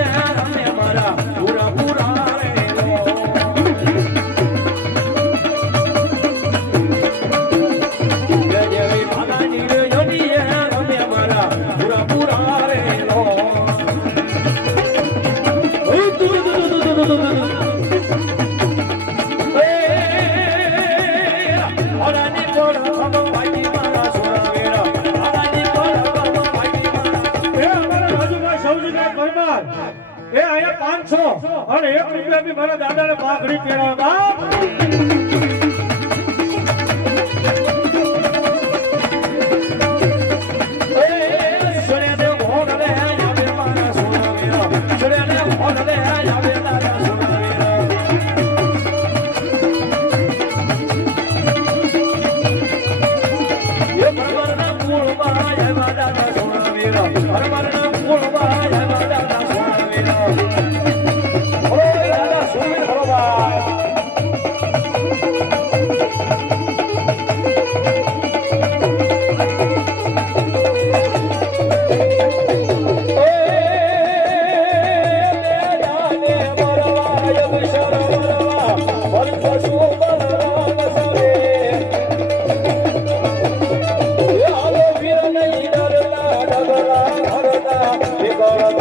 Yeah. એ અહીંયા પાંચસો અને એક રૂપિયા મારા દાદાને પાઘડી પહેરાવતા Bye.